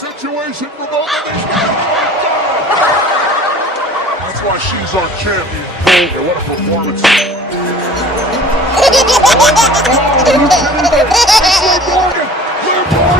situation for both of these guys. That's why she's our champion. Boulder, what a performance. Oh, look at it.